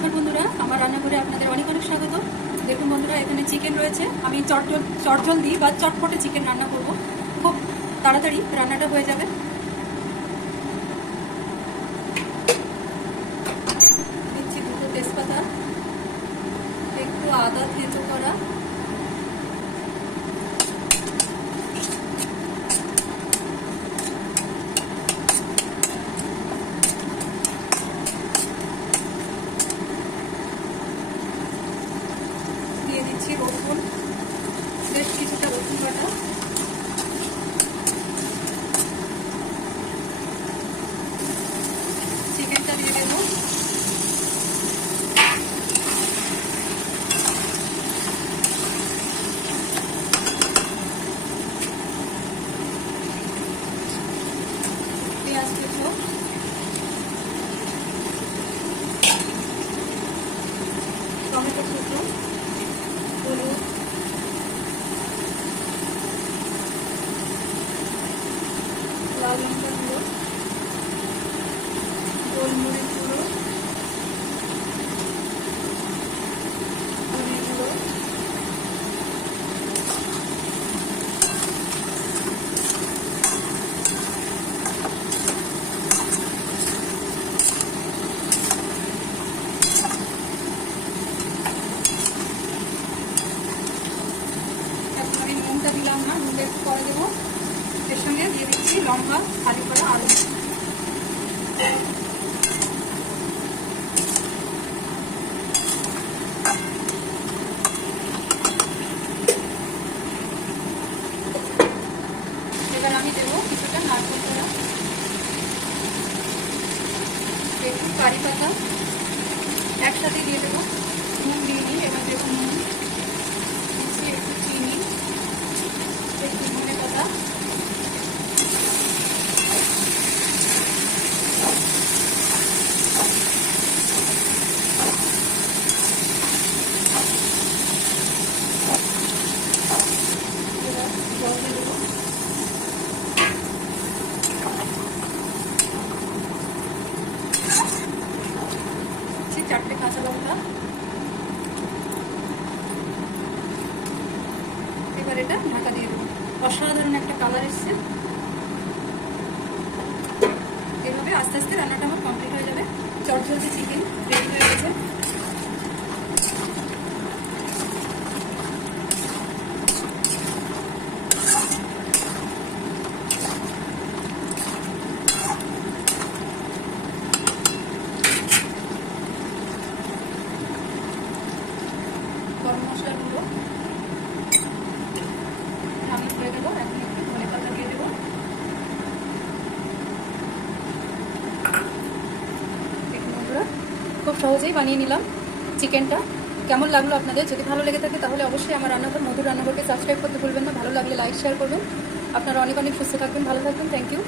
নমস্কার বন্ধুরা, আমার রান্নাঘরে আপনাদের অনেক অনেক স্বাগত। দেখুন বন্ধুরা, এখানে চিকেন রয়েছে। আমি চটজলদি বা চটপটে চিকেন রান্না করব। খুব তাড়াতাড়ি রান্নাটা হয়ে যাবে। দিচ্ছি দুটো তেজপাতা, একটু আদা থেঁতো করা, দিয়ে দিচ্ছি রসুন, বেশ কিছুটা রসুন বাটা, চিকেনটা দিয়ে দেবো, পেঁয়াজ কুচো, টমেটো কুচো, হলুদ, লাল লঙ্কা গুঁড়ো, গোলমরিচ গুঁড়ো, ধনে গুঁড়ো, এখন আমি নুনটা দিলাম না, নুনটা একটু পরে দেবো। এর সঙ্গে দিয়ে দিচ্ছি লঙ্কা খালি করা আলু। এবার আমি দেবো কিছুটা নারকেল করা, একটু কারি পাতা একসাথে দিয়ে দেবো। নুন দিয়ে নিই, এবার দেবো নুন, দিচ্ছি একটু চিনি, একটু ধনে পাতা, এবার জল দিয়ে দেবো, চারটে কাঁচা লঙ্কা। এবার এটা ঢাকা দিয়ে দেবো। অসাধারণ একটা কালার এসছে। এভাবে আস্তে আস্তে রান্নাটা আমার কমপ্লিট হয়ে যাবে। চটজলদি চিকেন রেডি হয়ে গেছে। গরম মশলার গুঁড়ো আমি হয়ে গেল। এখন একটু ধনে পাতা দিয়ে দেবো। দেখুন বন্ধুরা, খুব সহজেই বানিয়ে নিলাম চিকেনটা। কেমন লাগলো আপনাদের? যদি ভালো লেগে থাকে তাহলে অবশ্যই আমার রান্নাঘর মধুর রান্নাঘরকে সাবস্ক্রাইব করতে ভুলবেন না। ভালো লাগলে লাইক শেয়ার করবেন। আপনারা অনেক অনেক সুস্থ থাকবেন, ভালো থাকবেন। Thank you.